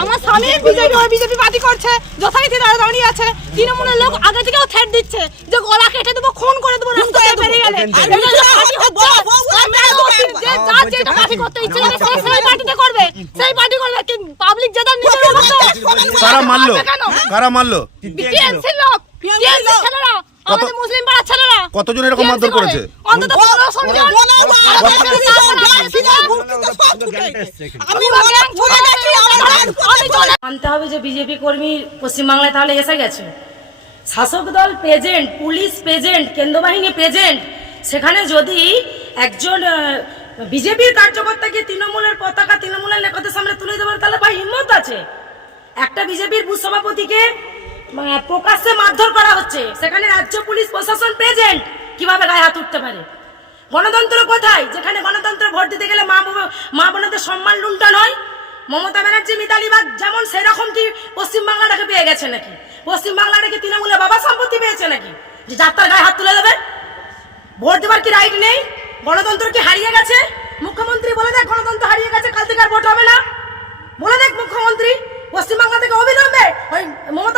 আমার স্বামী বিজেপি ওই বিজেপি পার্টি করছে যথারীতি দাঁড়িয়ে আছে। তৃণমূলের লোক আগে থেকেও থ্রেট দিচ্ছে যে গলা কেটে দেবো খুন করে দেবো রাস্তায় বেরিয়ে গেলে। এগুলো যে party হচ্ছে, আপনারা দোষী, যে যার যেটা পার্টি করতে ইচ্ছে করে সে সেই পার্টিতে করবে। সেই পার্টি করবে। পাবলিক যেটা নিজের মতো কারা মারলো? কারা মারলো? টিএমসি লোক। টিএমসি ছেলেরা। আমাদের মুসলিম পাড়ার ছেলেরা। কতজন এরকম মারধর করেছে? অন্তত মানতে হবে যে বিজেপি কর্মী পশ্চিমবাংলায় তাহলে এসে গেছে। শাসক দল প্রেজেন্ট পুলিশ প্রেজেন্ট কেন্দ্র বাহিনী প্রেজেন্ট সেখানে যদি একজন বিজেপির কার্যকর্তাকে তৃণমূলের পতাকা তৃণমূলের নেতাদের সামনে তুলে দেবার তাহলে ভাই হিম্মত আছে। একটা বিজেপির বুথ সভাপতিকে প্রকাশ্যে মারধর করা হচ্ছে। সেখানে রাজ্য পুলিশ প্রশাসন প্রেজেন্ট। কীভাবে গায়ে হাত উঠতে পারে? গণতন্ত্র কোথায়? যেখানে গণতন্ত্র ভোট দিতে গেলে মা মা বোনদের সম্মান লুণ্ঠন হয়। মমতা ব্যানার্জি, মিতালি বাগ যেমন সেরকম কি পশ্চিমবাংলাটাকে পেয়ে গেছে নাকি? পশ্চিমবাংলাটা কি তৃণমূলের বাবা সম্পত্তি পেয়েছে নাকি? যে যাত্রার গায়ে হাত তুলে দেবে? ভোট দেওয়ার কি রাইট নেই? গণতন্ত্র কি হারিয়ে গেছে? মুখ্যমন্ত্রী বলে দেখ গণতন্ত্র হারিয়ে গেছে, কাল থেকে আর ভোট হবে না। বলে দেখ মুখ্যমন্ত্রী, পশ্চিমবাংলা থেকে অবিলম্বে ওই মমতা